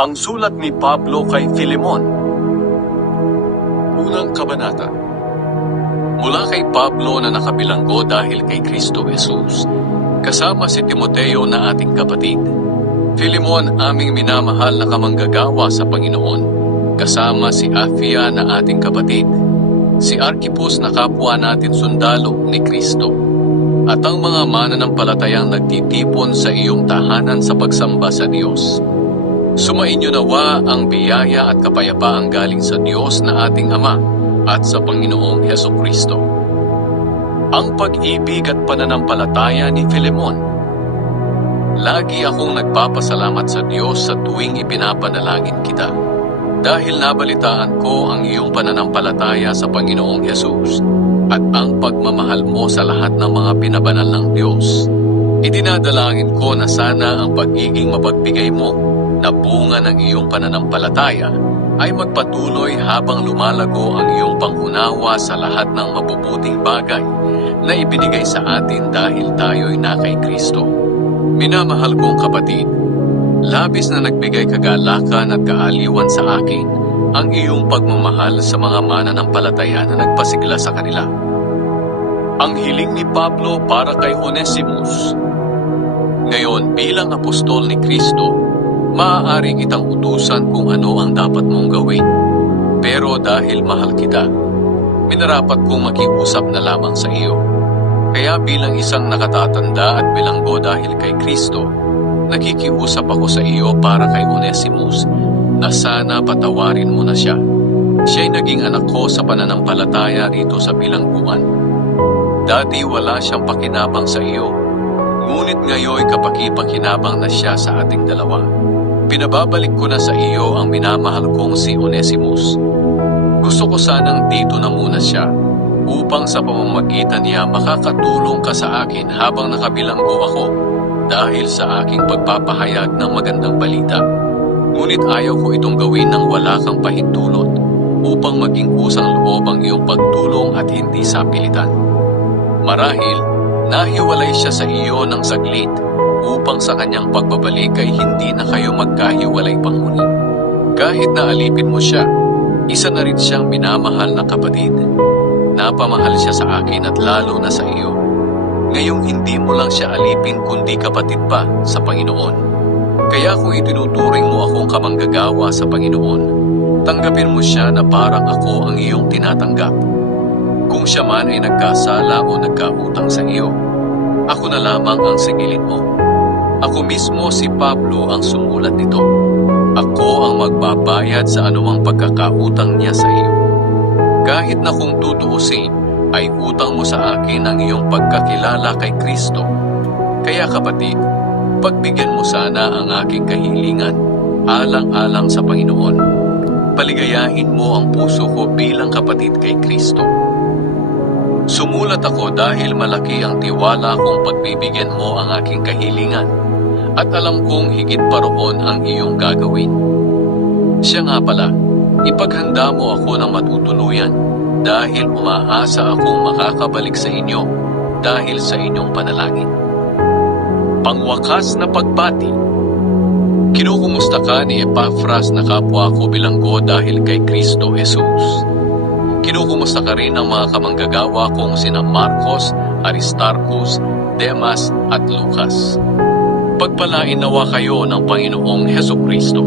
Ang sulat ni Pablo kay Filemon. Unang kabanata. Mula kay Pablo na nakabilanggo dahil kay Kristo Jesus, kasama si Timoteo na ating kapatid. Filemon, aming minamahal na kamanggagawa sa Panginoon, kasama si Apphia na ating kapatid, si Archippus na kapwa natin sundalo ni Kristo, at ang mga mananampalatayang nagtitipon sa iyong tahanan sa pagsamba sa Diyos. Sumainyo nawa ang biyaya at kapayapaang galing sa Diyos na ating Ama at sa Panginoong Hesukristo. Ang pag-ibig at pananampalataya ni Filemon. Lagi akong nagpapasalamat sa Diyos sa tuwing ipinapanalangin kita, dahil nabalitaan ko ang iyong pananampalataya sa Panginoong Hesus at ang pagmamahal mo sa lahat ng mga binabanal ng Diyos. Idinadalangin ko na sana ang pagiging mapagbigay mo na bunga ng iyong pananampalataya ay magpatuloy habang lumalago ang iyong pangunawa sa lahat ng mabubuting bagay na ibinigay sa atin dahil tayo'y na kay Kristo. Minamahal kong kapatid, labis na nagbigay kagalakan at kaaliwan sa akin ang iyong pagmamahal sa mga mananampalataya na nagpasigla sa kanila. Ang hiling ni Pablo para kay Onesimus. Ngayon, bilang apostol ni Kristo, maaari kitang utusan kung ano ang dapat mong gawin. Pero dahil mahal kita, minarapat kong makiusap na lamang sa iyo. Kaya bilang isang nakatatanda at bilanggo dahil kay Kristo, nakikiusap ako sa iyo para kay Onesimus na sana patawarin mo na siya. Siya'y naging anak ko sa pananampalataya rito sa bilangguan. Dati wala siyang pakinabang sa iyo, ngunit ngayon kapakipakinabang na siya sa ating dalawa. Pinababalik ko na sa iyo ang minamahal kong si Onesimus. Gusto ko sanang dito na muna siya, upang sa pamamagitan niya makakatulong ka sa akin habang nakabilanggo ako dahil sa aking pagpapahayag ng magandang balita. Ngunit ayaw ko itong gawin nang wala kang pahintulot upang maging kusang loob ang iyong pagtulong at hindi sapilitan. Marahil, nahiwalay siya sa iyo ng saglit upang sa kanyang pagbabalik ay hindi na kayo magkahiwalay pang muli. Kahit na alipin mo siya, isa na rin siyang minamahal na kapatid. Napamahal siya sa akin at lalo na sa iyo. Ngayong hindi mo lang siya alipin kundi kapatid pa sa Panginoon. Kaya kung itinuturing mo akong kamanggagawa sa Panginoon, tanggapin mo siya na parang ako ang iyong tinatanggap. Kung siya man ay nagkasala o nagkautang sa iyo, ako na lamang ang sigilin mo. Ako mismo si Pablo ang sumulat nito. Ako ang magbabayad sa anumang pagkakautang niya sa iyo. Kahit na kung tutuusin, ay utang mo sa akin ang iyong pagkakilala kay Kristo. Kaya kapatid, pagbigyan mo sana ang aking kahilingan, alang-alang sa Panginoon. Paligayahin mo ang puso ko bilang kapatid kay Kristo. Sumulat ako dahil malaki ang tiwala kong pagbibigyan mo ang aking kahilingan, at alam kong higit pa roon ang iyong gagawin. Siya nga pala, ipaghanda mo ako ng matutuluyan dahil umaasa akong makakabalik sa inyo dahil sa inyong panalangin. Pangwakas na pagbati. Kinukumusta ka ni Epaphras na kapwa ko bilanggo dahil kay Kristo Jesus. Kinukumusta ka rin ng mga kamanggagawa kong sina Marcos, Aristarchus, Demas at Lucas. Pagpalain nawa kayo ng Panginoong Hesukristo.